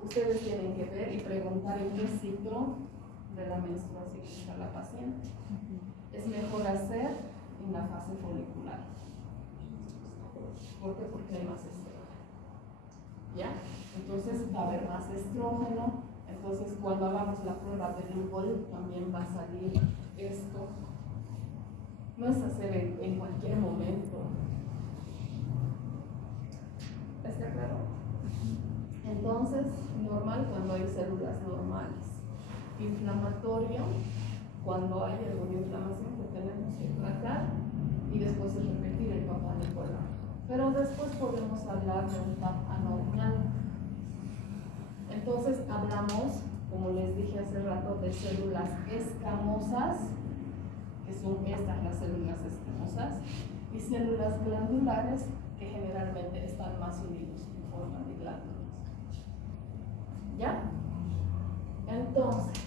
Ustedes tienen que ver y preguntar en qué ciclo de la menstruación está la paciente. Es mejor hacer en la fase folicular. ¿Por qué? Porque hay más estrógeno. ¿Ya? Entonces va a haber más estrógeno. Entonces cuando hagamos la prueba de Lugol también va a salir esto. No es hacer en cualquier momento. ¿Está claro? Entonces, normal cuando hay células normales. Inflamatorio, cuando hay alguna inflamación que tenemos que tratar y después repetir el papá Nicolau. Pero después podemos hablar de un PAP anormal. Entonces hablamos, como les dije hace rato, de células escamosas, que son estas las células escamosas, y células glandulares, que generalmente están más unidos en forma de glándulas. ¿Ya? Entonces,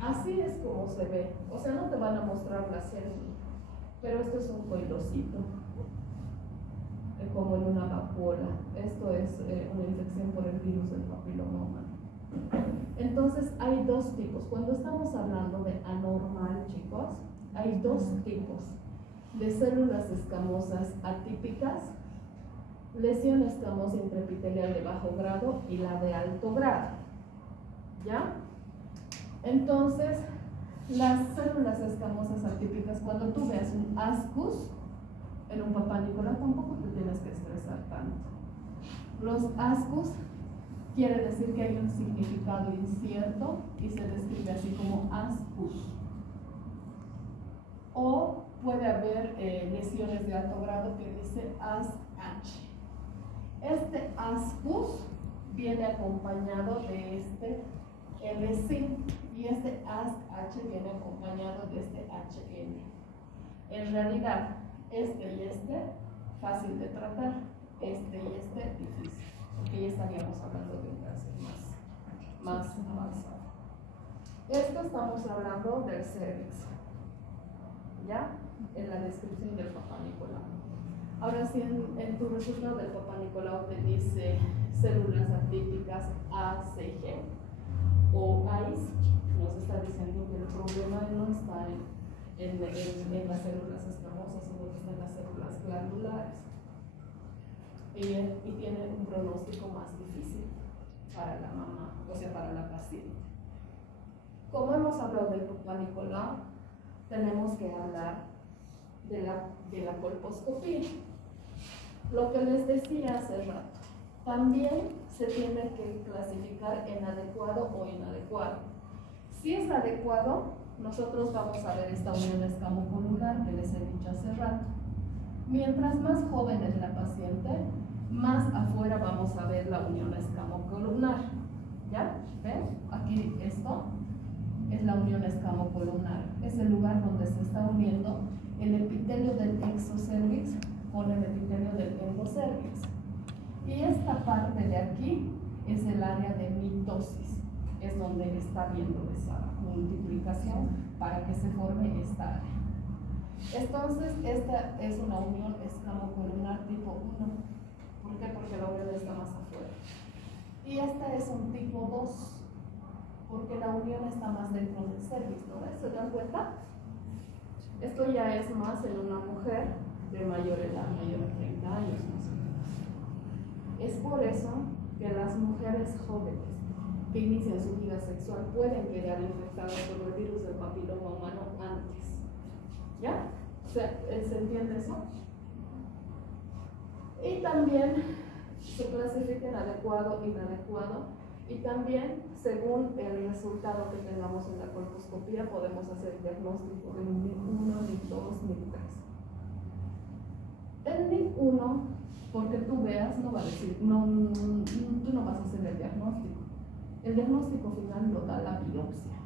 así es como se ve. O sea, no te van a mostrar la célula, pero esto es un coilocito, como en una vacuola. Esto es una infección por el virus del papiloma humano. Entonces, hay dos tipos. Cuando estamos hablando de anormal, chicos, hay dos tipos de células escamosas atípicas: lesión escamosa intraepitelial de bajo grado y la de alto grado. ¿Ya? Entonces, las células escamosas atípicas, cuando tú veas un ascus en un papá Nicolau, tampoco te tienes que estresar tanto. Los ascus quiere decir que hay un significado incierto y se describe así como ascus. O puede haber lesiones de alto grado que dice ASH. Este ascus viene acompañado de este LC y este ASH viene acompañado de este HN. En realidad, este y este fácil de tratar, este y este difícil, porque ya estaríamos hablando de un cáncer más avanzado. Esto estamos hablando del cervix, ¿ya? En la descripción del papá Nicolau. Ahora, si en tu resultado del papá Nicolau te dice células atípicas ACG o AIS, nos está diciendo que el problema no está en las células escamosas, sino que está en las células glandulares. Y tiene un pronóstico más difícil para la mamá, o sea, para la paciente. Como hemos hablado del papá Nicolau, tenemos que hablar de la colposcopía. Lo que les decía hace rato, también se tiene que clasificar en adecuado o inadecuado. Si es adecuado, nosotros vamos a ver esta unión escamocolunar que les he dicho hace rato. Mientras más joven es la paciente, más afuera vamos a ver la unión escamocolunar. ¿Ya? ¿Ven? Aquí esto es la unión escamocolunar. Es el lugar donde se está uniendo el epitelio del exocervix con el epitelio del endocervix. Y esta parte de aquí es el área de mitosis, es donde está viendo esa multiplicación para que se forme esta área. Entonces, esta es una unión escamocolunar tipo 1. ¿Por qué? Porque la unión está más afuera. Y esta es un tipo 2, porque la unión está más dentro del cervix, ¿no? ¿Se dan cuenta? Esto ya es más en una mujer de mayor edad, mayor a 30 años más o menos. Es por eso que las mujeres jóvenes que inician su vida sexual pueden quedar infectadas por el virus del papiloma humano antes. ¿Ya? ¿Se entiende eso? Y también se clasifica en adecuado e inadecuado, y también según el resultado que tengamos en la colposcopía podemos hacer diagnóstico de un NIC 1, NIC 2, NIC 3. El NIC 1, porque tú veas, no va a decir, tú no vas a hacer el diagnóstico. El diagnóstico final lo da la biopsia.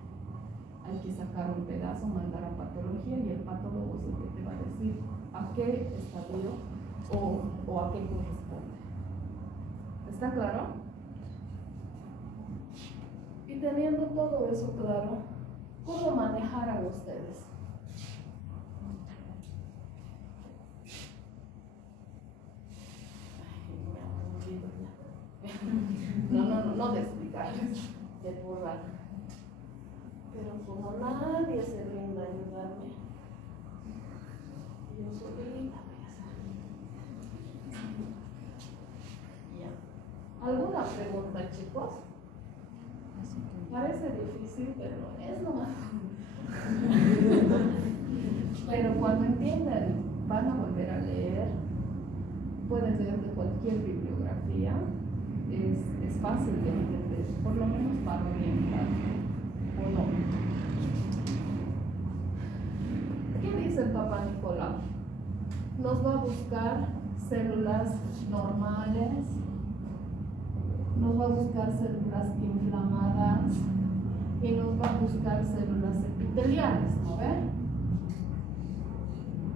Hay que sacar un pedazo, mandar a patología, y el patólogo es el que te va a decir a qué estadio o a qué corresponde. ¿Está claro? Y teniendo todo eso claro, ¿cómo manejarán ustedes? No de explicarles, de burlar. Pero como nadie se brinda a ayudarme, yo solita voy a hacer. Ya. ¿Alguna pregunta, chicos? Parece difícil, pero es nomás. Pero cuando entiendan, van a volver a leer, pueden leer de cualquier bibliografía, es fácil de entender, por lo menos para orientar, ¿o no? ¿Qué dice el Papá Nicolau? Nos va a buscar células normales, nos va a buscar células inflamadas y nos va a buscar células epiteliales, ¿no ven?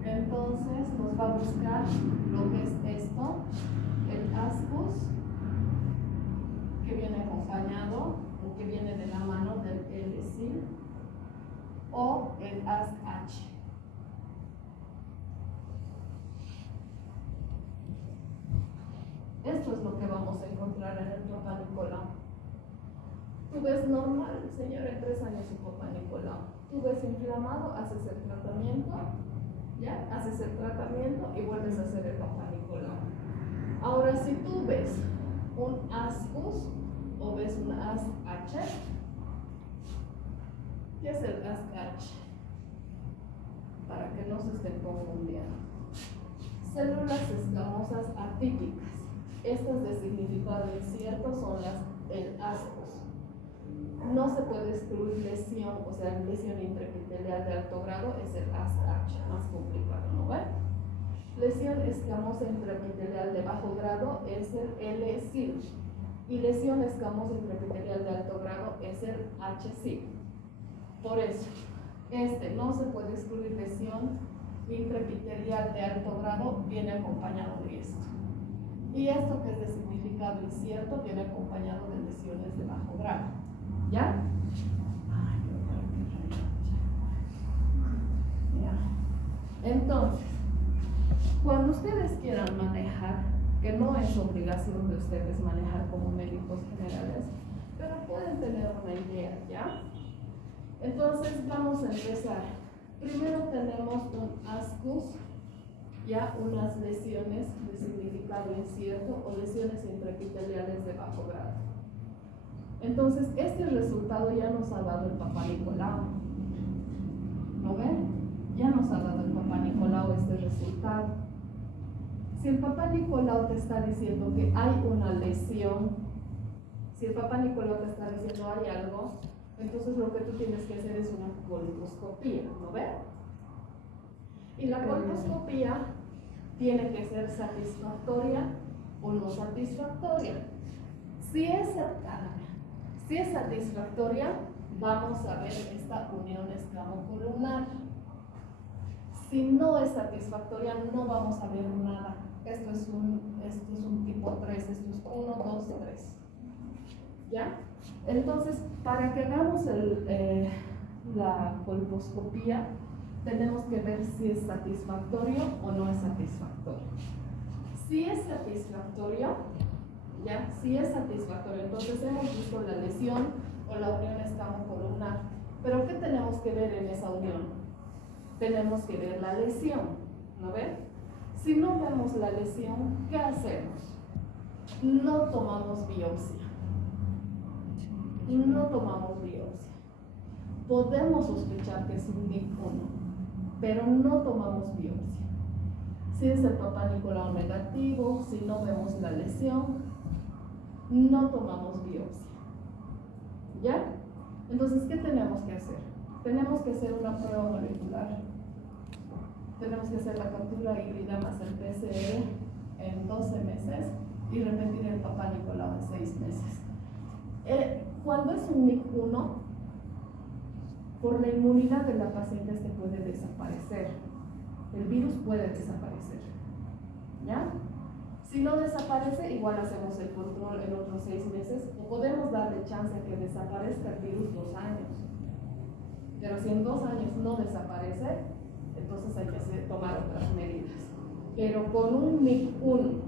Entonces nos va a buscar lo que es esto, el ascus, que viene acompañado o que viene de la mano del L-sil, o el ASH. Esto es lo que vamos a encontrar en el Papá Nicolau. Tú ves normal, señor, en 3 años su Papá Nicolau. Tú ves inflamado, haces el tratamiento, ¿ya? Haces el tratamiento y vuelves a hacer el Papá Nicolau. Ahora, si tú ves un ascus o ves un ASH, ¿qué es el ASH? Para que no se estén confundiendo. Células escamosas atípicas. Estas de significado incierto son el ascus. No se puede excluir lesión, o sea, lesión intraepitelial de alto grado es el ASH, más complicado, ¿no ven? Lesión escamosa intraepitelial de bajo grado es el L-sil, y lesión escamosa intraepitelial de alto grado es el H-sil. Por eso, no se puede excluir lesión intraepitelial de alto grado, viene acompañado de esto. Y esto, que es de significado incierto, viene acompañado de lesiones de bajo grado. ¿Ya? Entonces, cuando ustedes quieran manejar, que no es obligación de ustedes manejar como médicos generales, pero pueden tener una idea, ¿ya? Entonces, vamos a empezar. Primero tenemos un ascus, ya unas lesiones de significado incierto o lesiones intraepiteliales de bajo grado. Entonces, este resultado ya nos ha dado el Papá Nicolau. ¿Lo ven? Ya nos ha dado el Papá Nicolau este resultado. Si el Papá Nicolau te está diciendo que hay una lesión, si el Papá Nicolau te está diciendo hay algo, entonces lo que tú tienes que hacer es una colposcopía, ¿no ven? Y la colposcopía tiene que ser satisfactoria o no satisfactoria. Si es satisfactoria, vamos a ver esta unión escamocolumnar. Si no es satisfactoria, no vamos a ver nada. Esto es un tipo 3, esto es 1, 2, 3. ¿Ya? Entonces, para que hagamos la colposcopía, tenemos que ver si es satisfactorio o no es satisfactorio. Si es satisfactorio, ¿ya? Si es satisfactorio, entonces hemos visto la lesión o la unión escamocolumnar. Pero ¿qué tenemos que ver en esa unión? tenemos que ver la lesión, ¿no ven? Si no vemos la lesión, ¿qué hacemos? No tomamos biopsia. No tomamos biopsia. Podemos sospechar que es un NIC1, pero no tomamos biopsia. Si es el Papá Nicolau negativo, si no vemos la lesión, no tomamos biopsia. ¿Ya? Entonces, ¿qué tenemos que hacer? Tenemos que hacer una prueba molecular. Tenemos que hacer la captura híbrida más el PCR en 12 meses y repetir el Papá Nicolau en 6 meses. Cuando es un NIC1, por la inmunidad de la paciente este puede desaparecer. El virus puede desaparecer. ¿Ya? Si no desaparece, igual hacemos el control en otros 6 meses o podemos darle chance a que desaparezca el virus 2 años. Pero si en 2 años no desaparece, entonces hay que tomar otras medidas. Pero con un NIC1,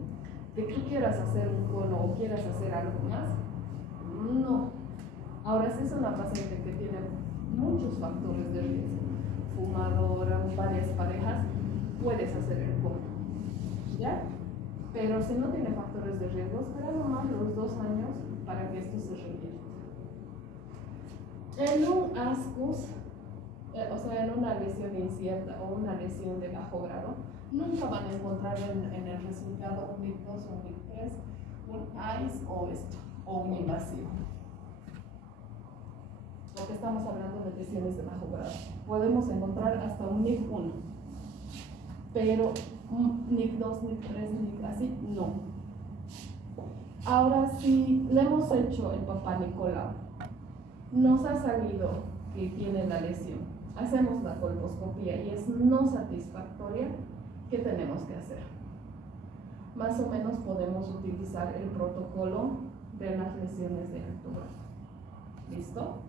que tú quieras hacer un cono o quieras hacer algo más, no. Ahora, si es una paciente que tiene muchos factores de riesgo, fumadora, varias parejas, puedes hacer el cono. ¿Ya? Pero si no tiene factores de riesgo, espera nomás los 2 años para que esto se revierta. En un ASCUS, o sea, en una lesión incierta o una lesión de bajo grado, nunca van a encontrar en el resultado un NIC2 o un NIC3, un ICE o esto, o un invasivo. Porque estamos hablando de lesiones de bajo grado. Podemos encontrar hasta un NIC1, pero un NIC2, NIC3, NIC así, no. Ahora, si le hemos hecho el Papá Nicolau, nos ha salido que tiene la lesión, hacemos la colposcopía y es no satisfactoria, ¿qué tenemos que hacer? Más o menos podemos utilizar el protocolo de las lesiones de alto grado. ¿Listo?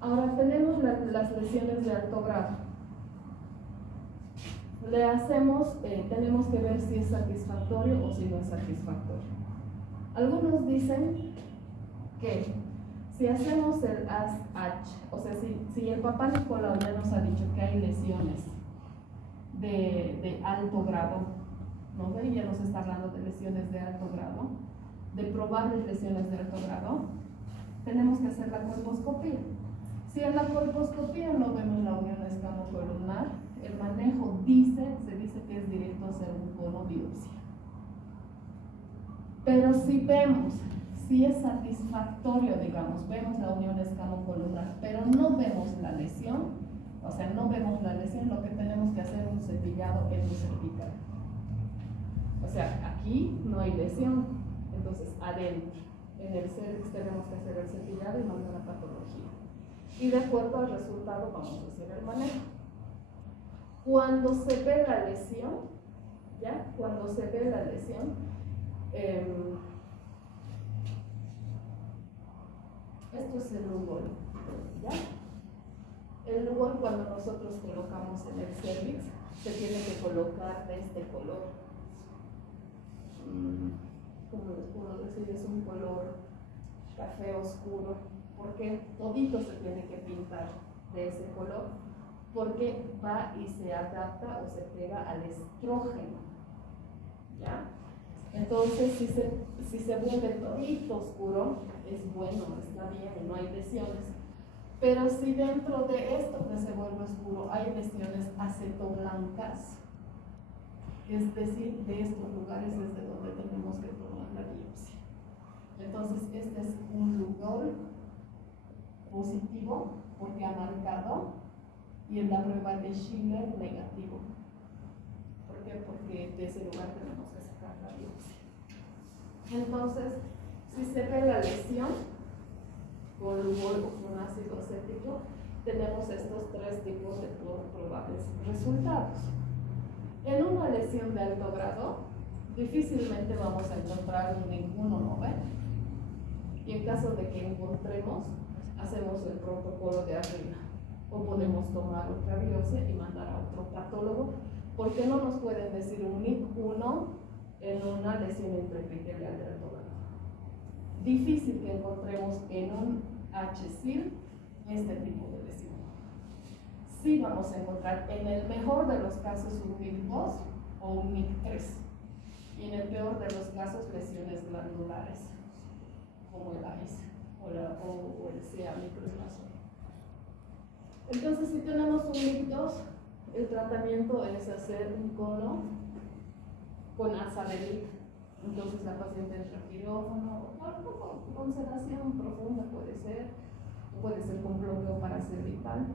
Ahora tenemos las lesiones de alto grado. Le hacemos, tenemos que ver si es satisfactorio o si no es satisfactorio. Algunos dicen que si hacemos el ASH, o sea, si el Papá Nicolau ya nos ha dicho que hay lesiones de alto grado, ¿no? Y ya nos está hablando de lesiones de alto grado, de probables lesiones de alto grado, tenemos que hacer la colposcopía. Si en la colposcopía no vemos la unión escamocolumnar, el manejo se dice que es directo a hacer un cono biopsia. Pero si vemos, si es satisfactorio, digamos, vemos la unión escamocolumnar, pero no vemos la lesión, o sea, no vemos la lesión, lo que tenemos que hacer es un cepillado endocervical. O sea, aquí no hay lesión, entonces adentro, en el cervix tenemos que hacer el cepillado y mandar la patología. Y de acuerdo al resultado vamos a hacer el manejo. Cuando se ve la lesión, ¿ya? Cuando se ve la lesión, esto es el lugol, ¿ya? El lugol, cuando nosotros colocamos en el cervix, se tiene que colocar de este color. ¿Cómo les puedo decir? Es un color café oscuro, porque todito se tiene que pintar de ese color, porque va y se adapta o se pega al estrógeno, ¿ya? Entonces, si se vuelve todito oscuro, es bueno, está bien, no hay lesiones. Pero si dentro de esto que se vuelve oscuro hay lesiones acetoblancas, es decir, de estos lugares desde donde tenemos que tomar la biopsia. Entonces, este es un lugar positivo porque ha marcado, y en la prueba de Schiller negativo. ¿Por qué? Porque de ese lugar tenemos que sacar la biopsia. Entonces, si se ve la lesión con lugol o con ácido acético, tenemos estos 3 tipos de probables resultados. En una lesión de alto grado, difícilmente vamos a encontrar ninguno, ¿no ven? Y en caso de que encontremos, hacemos el protocolo de arriba. O podemos tomar otra biopsia y mandar a otro patólogo, porque no nos pueden decir un NIC1 en una lesión intraepitelial de alto grado. Difícil que encontremos en un HSIL este tipo de lesión. sí vamos a encontrar en el mejor de los casos un NIC2 o un NIC3 y en el peor de los casos lesiones glandulares como el AIS o el CA microinvasor. Entonces, si tenemos un NIC2, el tratamiento es hacer un cono con azadelid. Entonces la paciente entra a quirófano, con sedación profunda puede ser con bloqueo paracervical.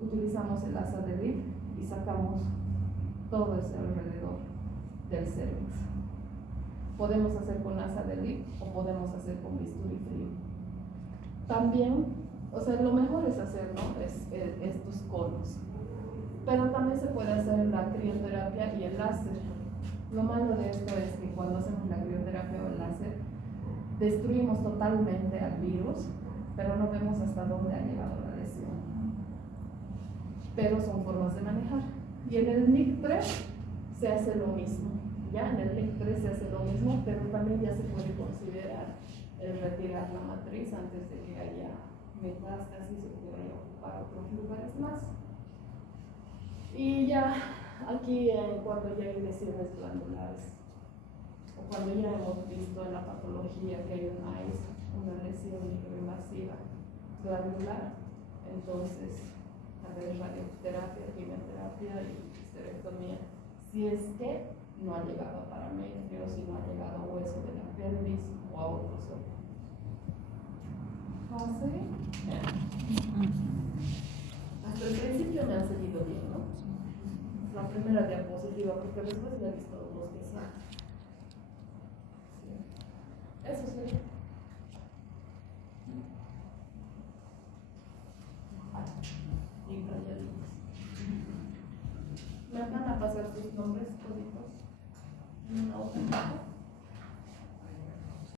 Utilizamos el azadelid y sacamos todo ese alrededor del cervix. Podemos hacer con azadelid o podemos hacer con bisturí frío. También, o sea, lo mejor es hacer, ¿no? Estos conos. Pero también se puede hacer la crioterapia y el láser. Lo malo de esto es que cuando hacemos la crioterapia o el láser, destruimos totalmente al virus, pero no vemos hasta dónde ha llegado la lesión. Pero son formas de manejar. Y en el NIC3 se hace lo mismo. Ya en el NIC3 se hace lo mismo, pero también ya se puede considerar el retirar la matriz antes de que haya metástasis o que vaya a ocupar otros lugares más. Y ya aquí cuando ya hay lesiones glandulares o cuando ya hemos visto en la patología que hay una lesión microinvasiva glandular, entonces hacer radioterapia, quimioterapia y histerectomía. Si es que no ha llegado a parametrio, si no ha llegado a hueso de la pelvis o a otros órganos. ¿Fácil? Hasta el principio me han seguido bien, ¿no? La primera diapositiva, porque después ya he visto los que son. Sí. Eso sería. Y calladitos. ¿Me van a pasar sus nombres toditos?